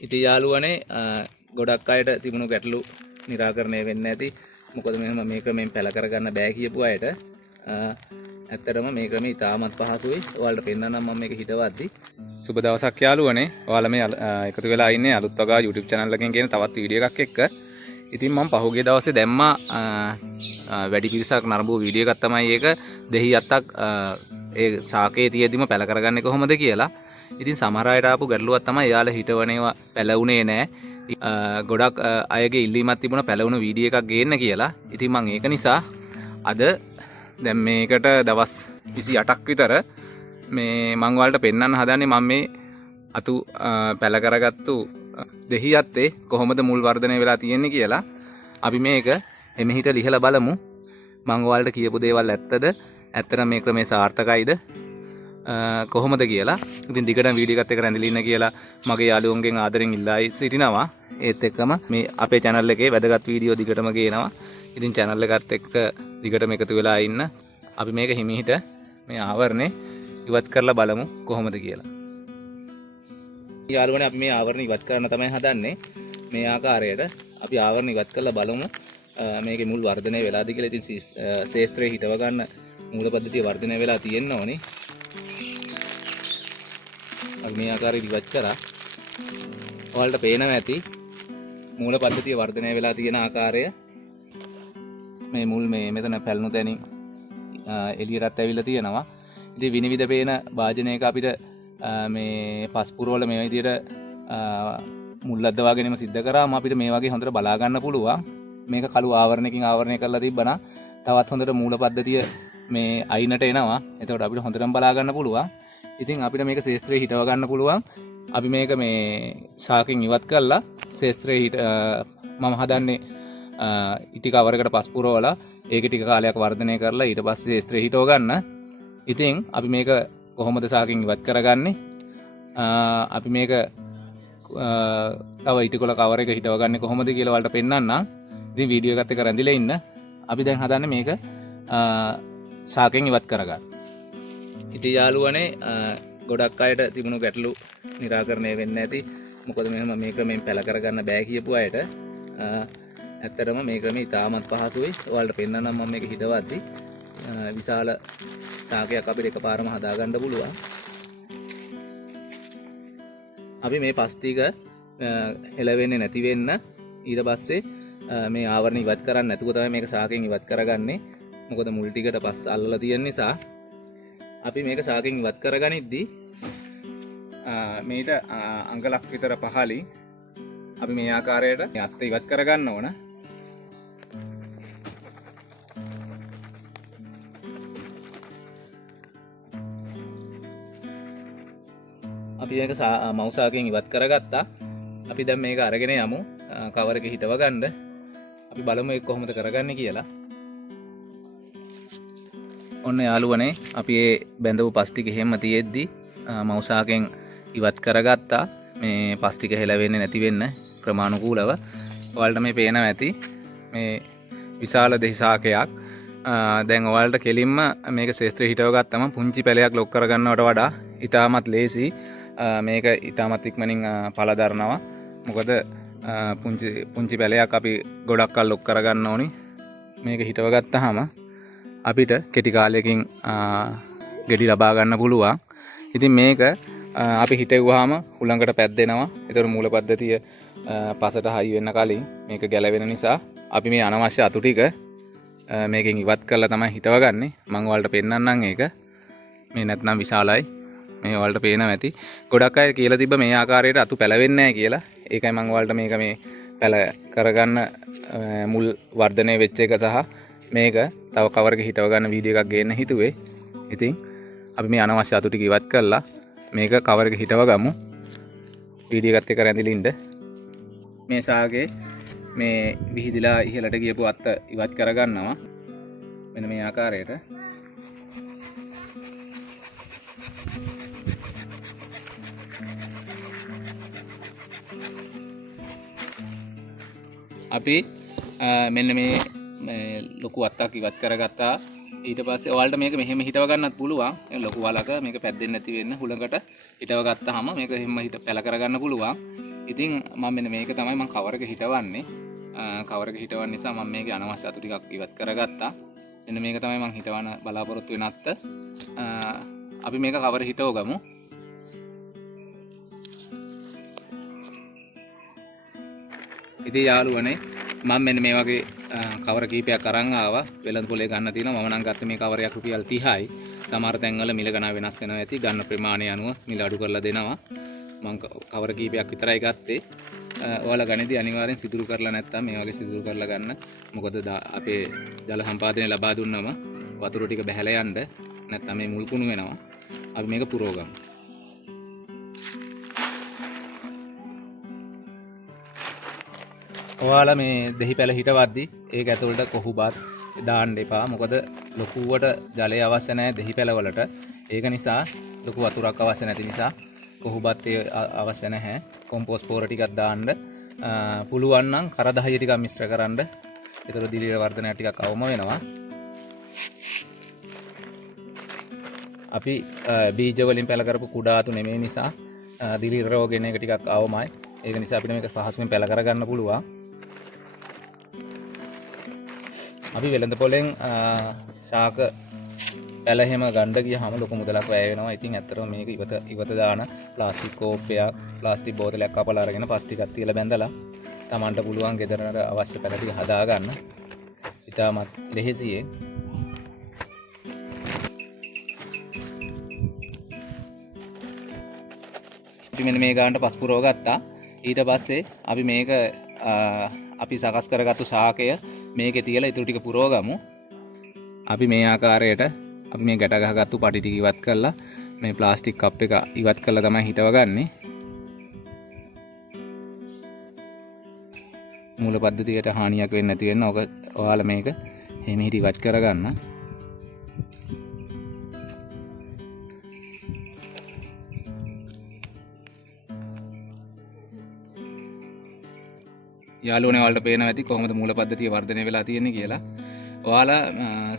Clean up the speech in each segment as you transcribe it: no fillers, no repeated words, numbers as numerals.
ඉතින් යාළුවනේ ගොඩක් අයට තිබුණු ගැටලු निराකරණය වෙන්නේ නැති. මොකද මෙහෙම මේ ක්‍රමයෙන් පැල කරගන්න බෑ කියපු අයට ඇත්තටම මේ ක්‍රමය ඉතාමත් පහසුයි. ඔයාලට පෙන්නන්නම් මම මේක හිතවද්දි. සුබ දවසක් යාළුවනේ. ඔයාලා මේ එකතු වෙලා ඉන්නේ අලුත් වගා YouTube channel එකකින් කියන තවත් වීඩියෝ එකක් එක්ක. ඉතින් මම පහුගිය දවසේ දැම්මා වැඩි පිරිසක් නරඹපු වීඩියෝ එකක් තමයි ඒක. දෙහි අත්තක් ඒ සාකේ තියදීම පැල කරගන්නේ කොහොමද කියලා. ඉතින් සමහර අයට ආපු ගැටලුවක් තමයි එයාලා හිතවනේවා පැලුනේ නැහැ. ගොඩක් අයගේ ඉල්ලීමක් තිබුණා පැලවුණු වීඩියෝ එකක් ගේන්න කියලා. ඉතින් මම ඒක නිසා අද දැන් මේකට දවස් 28ක් විතර මේ මම ඔයාලට පෙන්වන්න හදන්නේ මම මේ අතු පැල කරගත්තු දෙහියත්තේ කොහොමද මුල් වර්ධනය වෙලා තියෙන්නේ කියලා. අපි මේක එමෙහිට ලිහලා බලමු. මම ඔයාලට කියපු දේවල් ඇත්තද? ඇත්තටම මේ ක්‍රමේ සාර්ථකයිද? කොහොමද කියලා. ඉතින් දිගටම වීඩියෝ එකත් එක්ක රැඳිලා ඉන්න කියලා මගේ යාළුවන්ගෙන් ආදරෙන් ඉල්ලා සිටිනවා. ඒත් එක්කම මේ අපේ channel එකේ වැදගත් වීඩියෝ දිගටම ගේනවා. ඉතින් channel එකත් එක්ක දිගටම එකතු වෙලා ඉන්න. අපි මේක හිමිහිට මේ ආවරණේ ඉවත් කරලා බලමු කොහොමද කියලා. යාළුවනේ අපි මේ ආවරණ ඉවත් කරන්න තමයි හදන්නේ. මේ ආකාරයට අපි ආවරණ ඉවත් කරලා බලමු මේකේ මුල් වර්ධනය වෙලාද කියලා. ඉතින් ශේස්ත්‍රයේ හිටව ගන්න මූල පද්ධතිය වර්ධනය වෙලා තියෙන්න ඕනේ. අපි මේ ආකාරයට ඉවත් කරා. ඔයාලට පේනවා ඇති මූල පද්ධතිය වර්ධනය වෙලා තියෙන ආකාරය. මේ මුල් මේ මෙතන පැලුණු තැනින් එළියටත් ඇවිල්ලා තියෙනවා. ඉතින් විනිවිද පේන වාජනයක අපිට මේ පස්පුරවල මේ විදිහට මුල් අද්දවා ගැනීම සිද්ධ කරාම අපිට මේ වගේ හොඳට බලා ගන්න පුළුවන්. මේක කළු ආවරණයකින් ආවරණය කරලා තිබ්බනම් තවත් හොඳට මූල පද්ධතිය මේ අයිනට එනවා. එතකොට අපිට හොඳටම බලා ගන්න පුළුවන්. ඉතින් අපිට මේක ශේස්ත්‍රයේ හිටව ගන්න පුළුවන්. අපි මේක මේ ශාකෙන් ඉවත් කරලා ශේස්ත්‍රයේ මම හදන්නේ ඉටි කවරයකට පස් පුරවලා ඒක ටික කාලයක් වර්ධනය කරලා ඊට පස්සේ ශේස්ත්‍රයේ හිටව ගන්න. ඉතින් අපි මේක කොහොමද ශාකෙන් ඉවත් කරගන්නේ? අපි මේක තව ඉටිකොල කවරයක හිටව ගන්නේ කොහොමද කියලා ඔයාලට පෙන්නන්නම්. ඉතින් වීඩියෝ එකත් එක්ක රැඳිලා ඉන්න. අපි දැන් හදන්නේ මේක ශාකෙන් ඉවත් කරගන්න. ඉතින් යාළුවනේ ගොඩක් අයට තිබුණු ගැටලු निराකරණය වෙන්නේ නැති. මොකද මෙහෙම මේ ක්‍රමයෙන් පැල කරගන්න බෑ කියපු අයට ඇත්තටම මේ ක්‍රමය ඉතාමත් පහසුයි. ඔයාලට පෙන්නන්නම් මම මේක හිතවද්දි. විශාල ශාකයක් අපිට එකපාරම හදාගන්න පුළුවන්. අපි මේ පස් ටික හෙලවෙන්නේ නැති වෙන්න ඊට පස්සේ මේ ආවරණ ඉවත් කරන්න නැතුව තමයි මේක ශාකෙන් ඉවත් කරගන්නේ. මොකද මුල් ටිකට පස් අල්ලලා තියෙන නිසා අපි මේක ශාකෙන් ඉවත් කරගනිද්දී මේට අඟලක් විතර පහලින් අපි මේ ආකාරයට අත්ත ඉවත් කරගන්න ඕන. අපි මේක මව් ශාකෙන් ඉවත් කරගත්තා. අපි දැන් මේක අරගෙන යමු කවර එක හිටව ගන්න. අපි බලමු ඒක කොහොමද කරගන්නේ කියලා. ඔන්න යාළුවනේ අපි මේ බැඳපු පස් ටික එහෙම තියෙද්දි මව් ශාකෙන් ඉවත් කරගත්තා. මේ පස් ටික හෙලවෙන්නේ නැති වෙන්න ක්‍රමානුකූලව. ඔයාලට මේ පේනවා ඇති මේ විශාල දෙහි ශාකයක්. දැන් ඔයාලට කෙලින්ම මේක ශේස්ත්‍රයේ හිටව ගත්තම පුංචි පැලයක් ලොක් කරගන්නවට වඩා ඉතාමත් ලේසි. මේක ඉතාමත් ඉක්මනින් පළ දරනවා. මොකද පුංචි පැලයක් අපි ගොඩක් කල් ලොක් කරගන්න ඕනි. මේක හිටව ගත්තාම අපිට කෙටි කාලයකින් ගෙඩි ලබා ගන්න පුළුවන්. ඉතින් මේක අපි හිටෙව්වහම හුළඟට පැද්දෙනවා. ඒතර මූල පද්ධතිය පසට හයි වෙන්න කලින් මේක ගැලවෙන නිසා අපි මේ අනවශ්‍ය අතු ටික මේකෙන් ඉවත් කරලා තමයි හිටවගන්නේ. මම ඔයාලට පෙන්නන්නම් ඒක. මේ නැත්නම් විශාලයි. මේ ඔයාලට පේනවා ඇති. ගොඩක් අය කියලා තිබ්බ මේ ආකාරයට අතු පැලවෙන්නේ නැහැ කියලා. ඒකයි මම ඔයාලට මේක මේ පැල කරගන්න මුල් වර්ධනය වෙච්ච එක සහ මේක තව කවරක හිටව ගන්න වීඩියෝ එකක් ගේන්න හිතුවේ. ඉතින් අපි මේ අනවශ්‍ය අතු ටික ඉවත් කරලා මේක කවරක හිටව ගමු. වීඩියෝ එකත් එක්ක රැඳිලා ඉන්න. මේ ශාකේ මේ විහිදිලා ඉහළට ගියපු අත්ත ඉවත් කරගන්නවා. මෙන්න මේ ආකාරයට. අපි මෙන්න මේ ලොකු අත්තක් ඉවත් කරගත්තා. ඊට පස්සේ ඔයාලට මේක මෙහෙම හිටව ගන්නත් පුළුවන්. ලොකු වලක මේක පැද්දෙන්නේ නැති වෙන්න හුලඟට හිටව ගත්තාම මේක එහෙම පැල කරගන්න පුළුවන්. ඉතින් මම මෙන්න මේක තමයි මම කවර් එක හිටවන්නේ. කවර් එක හිටවන්න නිසා මම මේකේ අනවශ්‍ය අතු ටිකක් ඉවත් කරගත්තා. මෙන්න මේක තමයි මම හිටවන්න බලාපොරොත්තු වෙන අත්ත. අපි මේක කවර් හිටව ගමු. ඉතින් යාළුවනේ මම මෙන්න මේ වගේ කවර කීපයක් අරන් ආවා. වෙළඳ පොලේ ගන්න තියෙනවා. මම නම් ගත්තේ මේ කවරයක් රුපියල් 30යි. සමහර තැන්වල මිල ගණන් වෙනස් වෙනවා ඇති. ගන්න ප්‍රමාණය අනුව මිල අඩු කරලා දෙනවා. මම කවර කීපයක් විතරයි ගත්තේ. ඔයාලා ගණේදී අනිවාර්යෙන් සිදුරු කරලා නැත්තම් මේ වගේ සිදුරු කරලා ගන්න. මොකද අපේ ජල සම්පාදනය ලබා දුන්නම වතුර ටික බැහැලා යන්න නැත්තම් මේ මුල් කුණු වෙනවා. අපි මේක පුරව ගමු. ඔයාලා මේ දෙහි පැල හිටවද්දි ඒක ඇතුළට කොහුබත් දාන්න එපා. මොකද ලොකුවට ජලය අවශ්‍ය නැහැ දෙහි පැලවලට. ඒක නිසා ලොකු වතුරක් අවශ්‍ය නැති නිසා කොහුබත් අවශ්‍ය නැහැ. කොම්පෝස්ට් පොර ටිකක් දාන්න. පුළුවන් නම් කරදහය ටිකක් මිශ්‍ර කරන්න. ඒතර දිලීර වර්ධනය ටිකක් අවම වෙනවා. අපි බීජ වලින් පැල කරපු කුඩාතු නෙමෙයි නිසා දිලීර රෝග එන එක ටිකක් අවමයි. ඒක නිසා අපිට මේක පහසුවෙන් පැල කරගන්න පුළුවන්. අපි වෙළඳ පොලෙන් ශාක පැල එහෙම ගන්න ගියාම ලොකු මුදලක් වැය වෙනවා. ඉතින් ඇත්තටම මේක ඉවත දාන ප්ලාස්ටික් කෝප්පයක්, ප්ලාස්ටික් බෝතලයක් කපලා අරගෙන පස් ටිකක් තියලා බැඳලා Tamanට පුළුවන් ගෙදරට අවශ්‍ය පැල ටික හදා ගන්න. ඉතාමත් ලෙහෙසියෙන්. අපි මෙන්න මේ ගානට පස් පුරව ගත්තා. ඊට පස්සේ අපි මේක අපි සකස් කරගත්තු ශාකය මේකේ තියලා ඊටු ටික පුරව ගමු. අපි මේ ආකාරයට අපි මේ ගැට ගහගත්තු පටි ටික ඉවත් කරලා මේ ප්ලාස්ටික් කප් එක ඉවත් කරලා තමයි හිටවගන්නේ. මූල පද්ධතියට හානියක් වෙන්නේ නැති වෙන ඔක ඔයාලා මේක එහෙම හිට ඉවත් කරගන්න. යාළුවනේ ඔයාලට පේනවා ඇති කොහොමද මූල පද්ධතිය වර්ධනය වෙලා තියෙන්නේ කියලා. ඔයාලා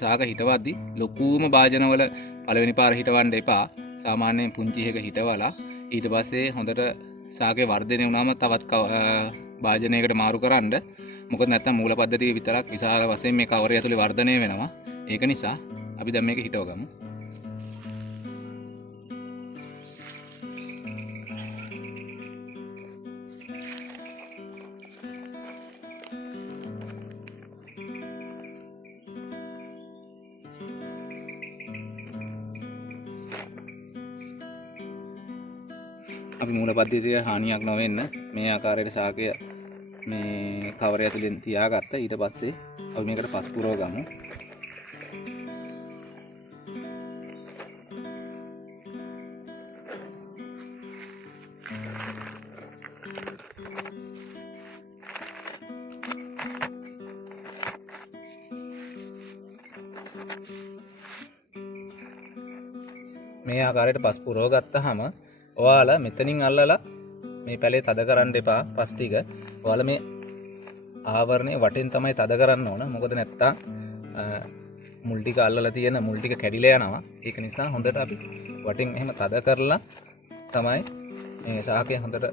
ශාක හිටවද්දි ලොකුම භාජනවල පළවෙනි පාර හිටවන්න එපා. සාමාන්‍යයෙන් පුංචි එක හිටවලා ඊට පස්සේ හොඳට ශාකේ වර්ධනය වුණාම තවත් භාජනයකට මාරු කරන්න. මොකද නැත්තම් මූල පද්ධතිය විතරක් විශාල වශයෙන් මේ කවරය ඇතුලේ වර්ධනය වෙනවා. ඒක නිසා අපි දැන් මේක හිටව ගමු. අපි මූල පද්ධතිය හානියක් නොවෙන්න මේ ආකාරයට ශාකය මේ කවරය ඇතුලෙන් තියාගත්තා. ඊට පස්සේ අපි මේකට පස් පුරව ගමු. මේ ආකාරයට පස් පුරව ගත්තාම ඔයාලා මෙතනින් අල්ලලා මේ පැලේ තද කරන්න එපා පස් ටික. ඔයාලා මේ ආවරණය වටෙන් තමයි තද කරන්න ඕන. මොකද නැත්තම් මුල් ටික අල්ලලා තියෙන මුල් ටික කැඩිලා යනවා. ඒක නිසා හොඳට අපි වටෙන් එහෙම තද කරලා තමයි මේ ශාකය හොඳට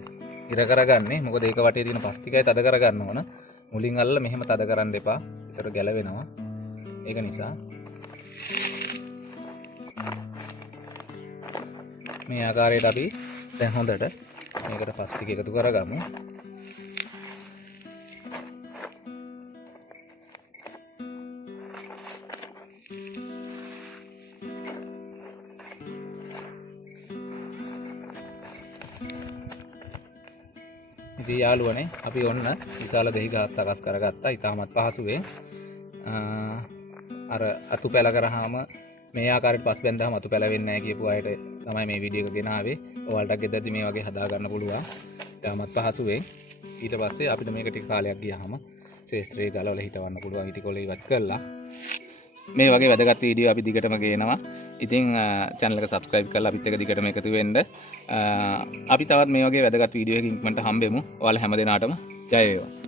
ඉර කරගන්නේ. මොකද ඒක වටේ තියෙන පස් ටිකයි තද කරගන්න ඕන. මුලින් අල්ලලා මෙහෙම තද කරන්න එපා. ඒතර ගැලවෙනවා. ඒක නිසා මේ ආකාරයට අපි දැන් හොඳට මේකට පස් ටික එකතු කරගමු. ඉතින් යාළුවනේ අපි ඔන්න විශාල දෙහි ගහක් සකස් කරගත්තා. ඉතාමත් පහසුවෙන් අර අතු පැල කරාම මේ ආකාරයට පස් බැඳාම අතු පැල වෙන්නේ නැහැ කියපු අයට තමයි මේ වීඩියෝ එක ගෙනාවේ. ඔයාලට ගෙදරදී මේ වගේ හදා ගන්න පුළුවන්. ඉතාමත් පහසුවෙන්. ඊට පස්සේ අපිට මේක ටික කාලයක් ගියාම ශේස්ත්‍රයේ ගලවලා හිටවන්න පුළුවන්. ඊට කොළ ඉවත් කරලා මේ වගේ වැදගත් වීඩියෝ අපි දිගටම ගේනවා. ඉතින් channel එක subscribe කරලා අපිත් එක්ක දිගටම එකතු වෙන්න. අපි තවත් මේ වගේ වැදගත් වීඩියෝ එකකින් ඉක්මනට හම්බෙමු. ඔයාලා හැම දිනාටම ජය වේවා.